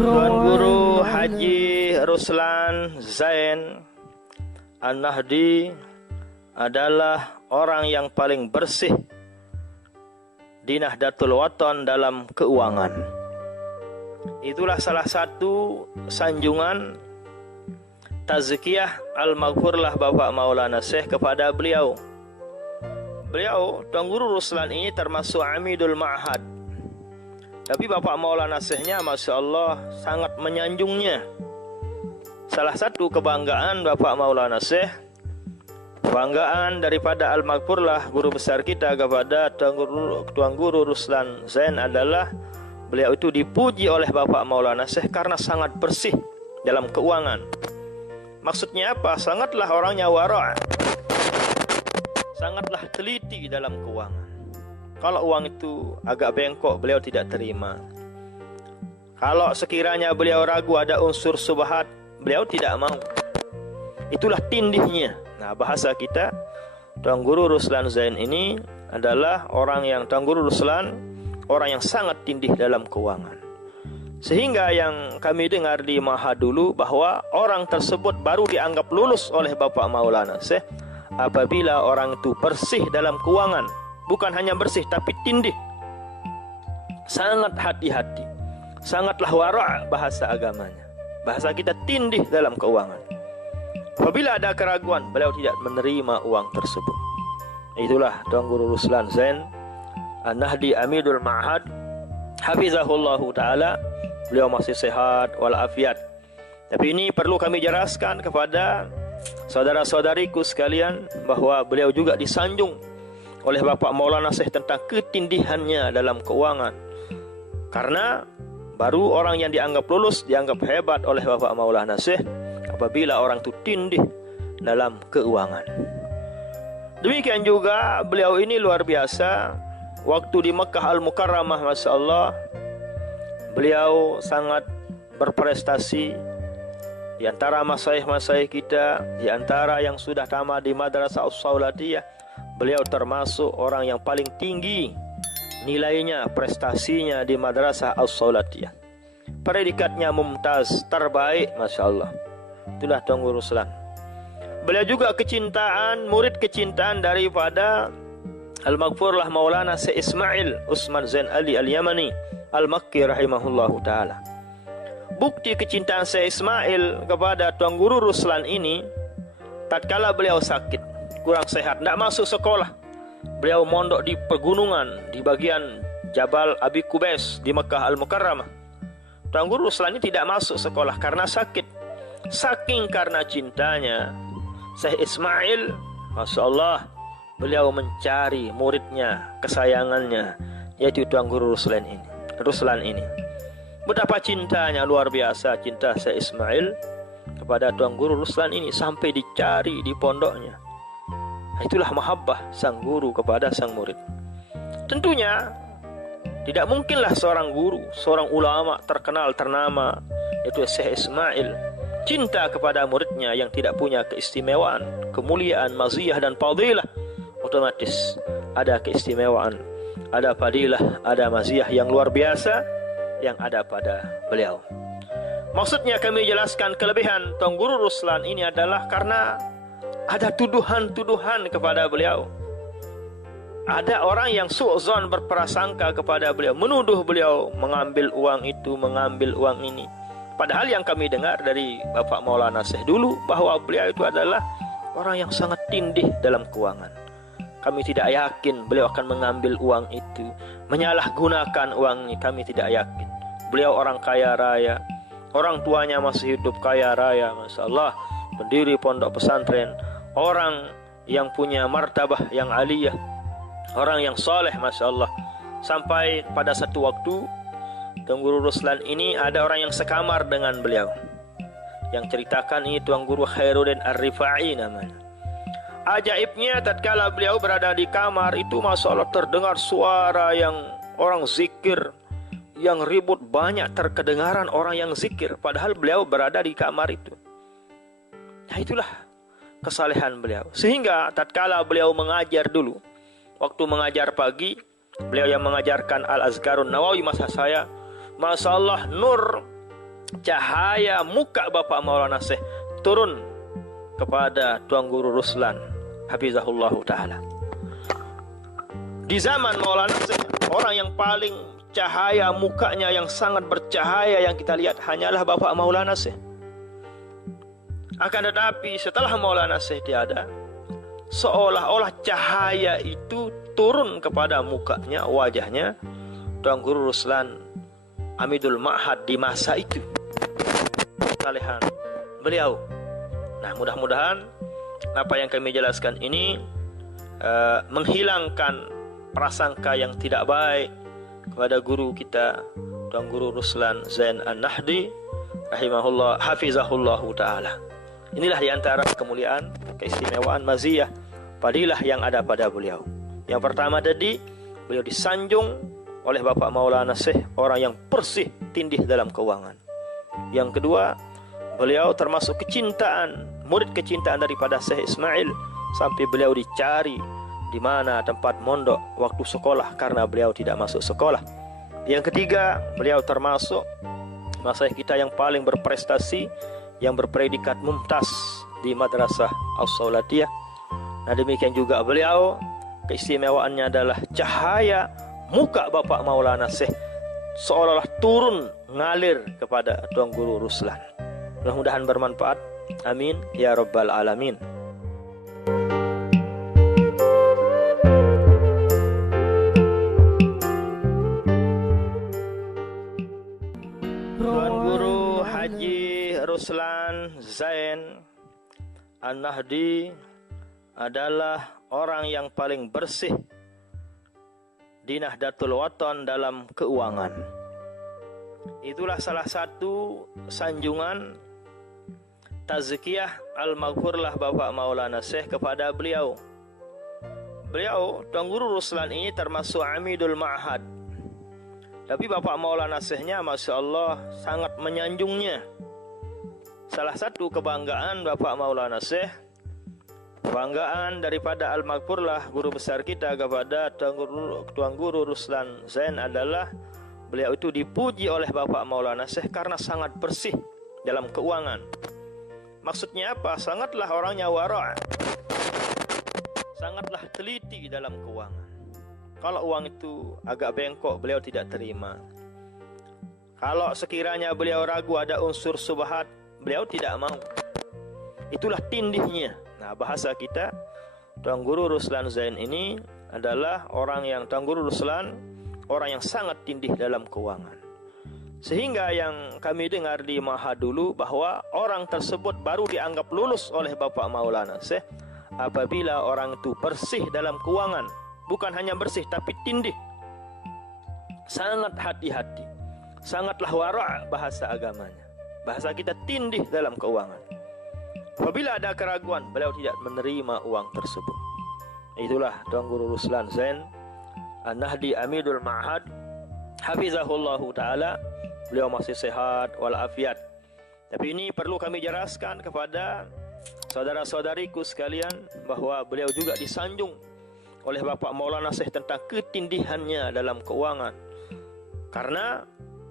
Tuan Guru Haji Ruslan Zain An-Nahdi adalah orang yang paling bersih di Nahdlatul Wathon dalam keuangan. Itulah salah satu sanjungan tazkiyah al-maghfurlah Bapak Maulana Syekh kepada beliau. Beliau, Tuan Guru Ruslan ini termasuk Amidul Ma'had. Tapi Bapak Maulana Syekhnya Masya Allah sangat menyanjungnya. Salah satu kebanggaan Bapak Maulana Syekh, kebanggaan daripada al-maghfurlah guru besar kita kepada Tuan Guru Ruslan Zain adalah beliau itu dipuji oleh Bapak Maulana Syekh karena sangat bersih dalam keuangan. Maksudnya apa? Sangatlah orangnya wara', sangatlah teliti dalam keuangan. Kalau uang itu agak bengkok, beliau tidak terima. Kalau sekiranya beliau ragu ada unsur subhat, beliau tidak mau. Itulah tindihnya. Nah, bahasa kita, Tuan Guru Ruslan Zain ini adalah orang yang Tuan Guru Ruslan, orang yang sangat tindih dalam keuangan. Sehingga yang kami dengar di Maha dulu bahwa orang tersebut baru dianggap lulus oleh Bapak Maulana Syekh apabila orang itu bersih dalam keuangan. Bukan hanya bersih tapi tindih, sangat hati-hati, sangatlah wara' bahasa agamanya. Bahasa kita tindih dalam keuangan. Apabila ada keraguan, beliau tidak menerima uang tersebut. Itulah Tuan Guru Ruslan Zain An-Nahdi Amidul Ma'had hafizahullahu ta'ala. Beliau masih sehat walafiat. Tapi ini perlu kami jelaskan kepada saudara-saudariku sekalian bahwa beliau juga disanjung oleh Bapak Maulana Syekh tentang ketindihannya dalam keuangan. Karena baru orang yang dianggap lulus, dianggap hebat oleh Bapak Maulana Syekh apabila orang itu tindih dalam keuangan. Demikian juga beliau ini luar biasa. Waktu di Makkah Al-Mukarramah, Masya Allah, beliau sangat berprestasi. Di antara masyayikh-masyayikh kita, di antara yang sudah tamat di Madrasah As-Saulatiyah, beliau termasuk orang yang paling tinggi nilainya, prestasinya di Madrasah As-Saulatiyah. Predikatnya mumtaz, terbaik, Masya Allah. Itulah Tuan Guru Ruslan. Beliau juga murid kecintaan daripada Al-Maghfurlah Maulana Syekh Ismail Usman Zain Ali Al-Yamani Al-Makki rahimahullahu ta'ala. Bukti kecintaan Syekh Ismail kepada Tuan Guru Ruslan ini, tatkala beliau sakit, kurang sehat, tidak masuk sekolah. Beliau mondok di pegunungan di bagian Jabal Abi Kubais di Makkah Al-Mukarramah. Tuan Guru Ruslan ini tidak masuk sekolah karena sakit. Saking karena cintanya Syekh Ismail, Masya Allah, beliau mencari muridnya, kesayangannya, yaitu Tuan Guru Ruslan ini. Betapa cintanya luar biasa, cinta Syekh Ismail kepada Tuan Guru Ruslan ini sampai dicari di pondoknya. Itulah mahabbah sang guru kepada sang murid. Tentunya tidak mungkinlah seorang guru, seorang ulama terkenal ternama, yaitu Syekh Ismail, cinta kepada muridnya yang tidak punya keistimewaan, kemuliaan, maziyah dan fadilah. Otomatis ada keistimewaan, ada fadilah, ada maziyah yang luar biasa yang ada pada beliau. Maksudnya kami jelaskan kelebihan Tuan Guru Ruslan ini adalah karena ada tuduhan-tuduhan kepada beliau. Ada orang yang su'zon, berprasangka kepada beliau, menuduh beliau mengambil uang itu, mengambil uang ini. Padahal yang kami dengar dari Bapak Maulana Syekh dulu bahwa beliau itu adalah orang yang sangat tindih dalam keuangan. Kami tidak yakin beliau akan mengambil uang itu, menyalahgunakan uang ini. Kami tidak yakin. Beliau orang kaya raya, orang tuanya masih hidup kaya raya, Masya Allah, pendiri pondok pesantren, orang yang punya martabah yang aliyah, orang yang soleh, Masya Allah. Sampai pada satu waktu Tuan Guru Ruslan ini ada orang yang sekamar dengan beliau. Yang ceritakan ini Tuan Guru Khairuddin Ar-Rifai namanya. Ajaibnya tatkala beliau berada di kamar itu, Masya Allah, terdengar suara yang orang zikir, yang ribut, banyak terkedengaran orang yang zikir, padahal beliau berada di kamar itu. Nah, itulah kesalehan beliau. Sehingga tatkala beliau mengajar dulu, waktu mengajar pagi, beliau yang mengajarkan Al-Azkarun Nawawi masa saya, Masya Allah, nur cahaya muka Bapak Maulana Syekh turun kepada Tuan Guru Ruslan hafizahullah taala. Di zaman Maulana Syekh, orang yang paling cahaya mukanya yang sangat bercahaya yang kita lihat hanyalah Bapak Maulana Syekh. Akan tetapi setelah Maulana Syekh tiada, seolah-olah cahaya itu turun kepada mukanya, wajahnya Tuan Guru Ruslan Amidul Ma'had di masa itu. Kesalehan beliau. Nah, mudah-mudahan apa yang kami jelaskan ini menghilangkan prasangka yang tidak baik kepada guru kita Tuan Guru Ruslan Zain An-Nahdi rahimahullah hafizahullah taala. Inilah diantara kemuliaan, keistimewaan, maziyah, fadilah yang ada pada beliau. Yang pertama tadi, beliau disanjung oleh Bapak Maulana Syekh, orang yang bersih, tindih dalam keuangan. Yang kedua, beliau termasuk kecintaan, murid kecintaan daripada Syekh Ismail, sampai beliau dicari di mana tempat mondok waktu sekolah karena beliau tidak masuk sekolah. Yang ketiga, beliau termasuk masyayikh kita yang paling berprestasi, yang berpredikat mumtaz di Madrasah As-Saulatiyah. Nah, demikian juga beliau, keistimewaannya adalah cahaya muka Bapak Maulana Syekh seolah-olah turun ngalir kepada Tuan Guru Ruslan. Mudah-mudahan bermanfaat. Amin ya rabbal alamin. Tuan Guru Haji Ruslan Zain An-Nahdi adalah orang yang paling bersih di Nahdlatul Wathon dalam keuangan. Itulah salah satu sanjungan tazkiyah al-maghfurlah Bapak Maulana Syekh kepada beliau. Beliau, Tuan Guru Ruslan ini termasuk Amidul Ma'had. Tapi Bapak Maulana Syekhnya Masya Allah sangat menyanjungnya. Salah satu kebanggaan Bapak Maulana Syekh, kebanggaan daripada al-maghfurlah guru besar kita kepada Tuan Guru Ruslan Zain adalah beliau itu dipuji oleh Bapak Maulana Syekh karena sangat bersih dalam keuangan. Maksudnya apa? Sangatlah orangnya wara', sangatlah teliti dalam keuangan. Kalau uang itu agak bengkok, beliau tidak terima. Kalau sekiranya beliau ragu ada unsur subhat, beliau tidak mau. Itulah tindihnya. Nah, bahasa kita, Tuan Guru Ruslan Zain ini adalah orang yang, Tuan Guru Ruslan, orang yang sangat tindih dalam keuangan. Sehingga yang kami dengar di Maha dulu bahwa orang tersebut baru dianggap lulus oleh Bapak Maulana Syekh apabila orang itu bersih dalam keuangan. Bukan hanya bersih tapi tindih, sangat hati-hati, sangatlah wara' bahasa agamanya. Bahasa kita tindih dalam keuangan. Apabila ada keraguan, beliau tidak menerima uang tersebut. Itulah Tuan Guru Ruslan Zain An-Nahdi Amidul Ma'had hafizahullahu ta'ala. Beliau masih sehat walafiat. Tapi ini perlu kami jelaskan kepada saudara-saudariku sekalian bahwa beliau juga disanjung oleh Bapak Maulana Syekh tentang ketindihannya dalam keuangan. Karena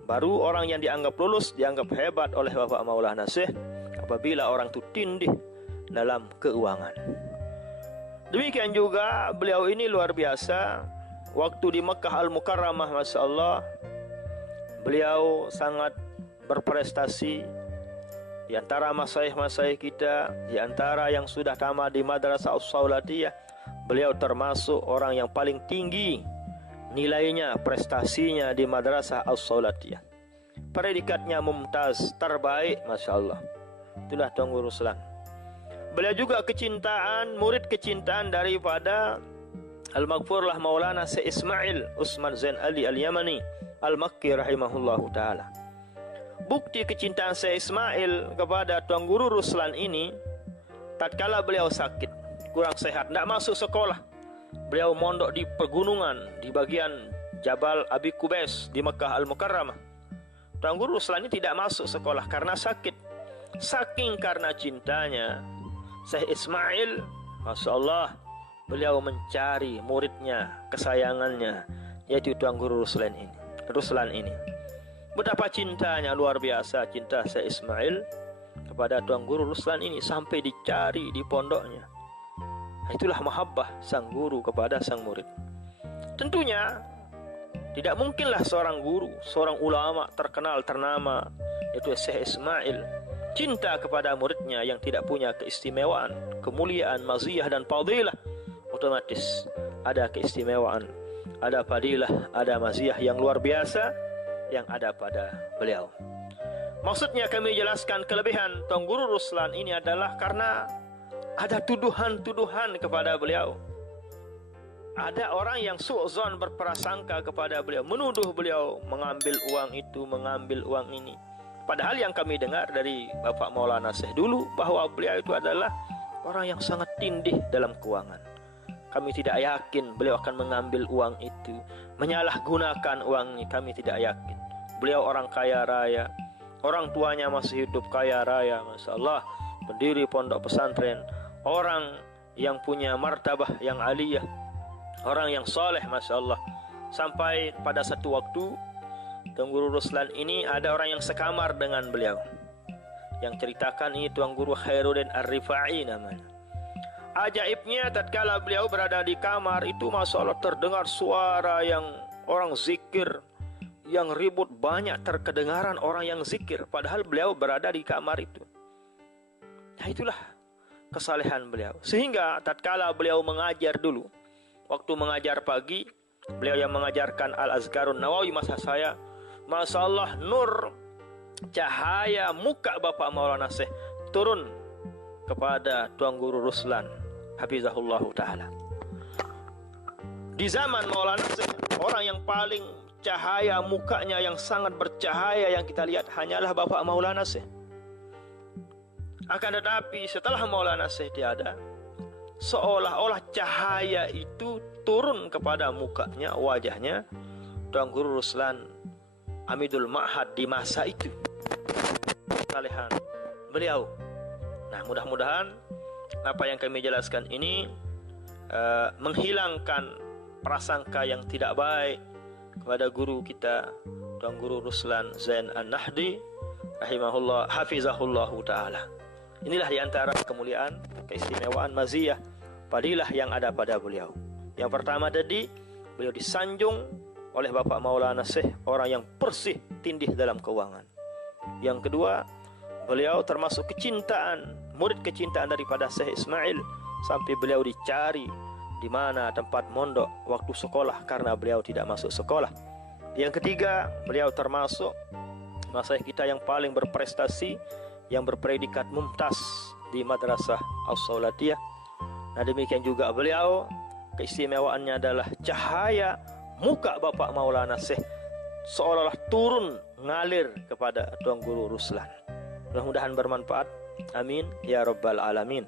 baru orang yang dianggap lulus, dianggap hebat oleh Bapak Maulana Syekh apabila orang itu tindih dalam keuangan. Demikian juga beliau ini luar biasa. Waktu di Mekah Al-Mukarramah, Masya Allah, beliau sangat berprestasi. Di antara masyayikh kita, di antara yang sudah tamat di Madrasah As-Saulatiyah, beliau termasuk orang yang paling tinggi nilainya, prestasinya di Madrasah As-Saulatiyah. Predikatnya mumtaz, terbaik, Masya Allah. Itulah Tuan Guru Ruslan. Beliau juga kecintaan, murid kecintaan daripada Al-Maghfurlah Maulana Syekh Ismail Usman Zain Ali Al-Yamani Al-Makki rahimahullahu ta'ala. Bukti kecintaan Syekh Ismail kepada Tuan Guru Ruslan ini, tatkala beliau sakit, kurang sehat, tidak masuk sekolah. Beliau mondok di pegunungan, di bagian Jabal Abi Kubais di Mekah Al-Mukarramah. Tuan Guru Ruslan ini tidak masuk sekolah karena sakit. Saking karena cintanya Syekh Ismail, Masya Allah, beliau mencari muridnya, kesayangannya, yaitu Tuan Guru Ruslan ini. Betapa cintanya luar biasa cinta Syekh Ismail kepada Tuan Guru Ruslan ini sampai dicari di pondoknya. Itulah mahabbah sang guru kepada sang murid. Tentunya tidak mungkinlah seorang guru, seorang ulama terkenal ternama yaitu Syekh Ismail cinta kepada muridnya yang tidak punya keistimewaan, kemuliaan, maziyah dan fadilah. Otomatis ada keistimewaan, ada fadilah, ada maziyah yang luar biasa yang ada pada beliau. Maksudnya kami jelaskan kelebihan Tuan Guru Ruslan ini adalah karena ada tuduhan-tuduhan kepada beliau. Ada orang yang su'zon berprasangka kepada beliau, menuduh beliau mengambil uang itu, mengambil uang ini. Padahal yang kami dengar dari Bapak Maulana Syekh dulu bahwa beliau itu adalah orang yang sangat tindih dalam keuangan. Kami tidak yakin beliau akan mengambil uang itu, menyalahgunakan uang ini, kami tidak yakin. Beliau orang kaya raya, orang tuanya masih hidup kaya raya, Masya Allah, pendiri pondok pesantren, orang yang punya martabah yang aliyah, orang yang soleh, Masya Allah. Sampai pada satu waktu Tuan Guru Ruslan ini ada orang yang sekamar dengan beliau. Yang ceritakan ini Tuan Guru Khairuddin Ar-Rifai namanya. Ajaibnya tatkala beliau berada di kamar itu, Masya Allah, terdengar suara yang orang zikir, yang ribut, banyak terkedengaran orang yang zikir, padahal beliau berada di kamar itu. Nah, itulah kesalehan beliau. Sehingga tatkala beliau mengajar dulu, waktu mengajar pagi, beliau yang mengajarkan Al-Azkarun Nawawi masa saya, Masya Allah, nur cahaya muka Bapak Maulana Syekh turun kepada Tuan Guru Ruslan hafizahullah ta'ala. Di zaman Maulana Syekh, orang yang paling cahaya mukanya, yang sangat bercahaya yang kita lihat hanyalah Bapak Maulana Syekh. Akan tetapi setelah Maulana Syekh tiada, seolah-olah cahaya itu turun kepada mukanya, wajahnya Tuan Guru Ruslan Amidul Ma'had di masa itu. Kesalehan beliau. Nah, mudah-mudahan apa yang kami jelaskan ini menghilangkan prasangka yang tidak baik kepada guru kita Tuan Guru Ruslan Zain An-Nahdi rahimahullah hafizahullahu ta'ala. Inilah diantara kemuliaan, keistimewaan, maziyah, fadilah yang ada pada beliau. Yang pertama tadi, beliau disanjung oleh Bapak Maulana Syekh, orang yang bersih, tindih dalam keuangan. Yang kedua, beliau termasuk kecintaan, murid kecintaan daripada Syekh Ismail, sampai beliau dicari di mana tempat mondok waktu sekolah karena beliau tidak masuk sekolah. Yang ketiga, beliau termasuk masyayikh kita yang paling berprestasi, yang berpredikat mumtaz di Madrasah As-Saulatiyah. Nah, demikian juga beliau keistimewaannya adalah cahaya muka Bapak Maulana Syekh seolah-olah turun ngalir kepada Tuan Guru Ruslan. Mudah-mudahan bermanfaat. Amin ya rabbal alamin.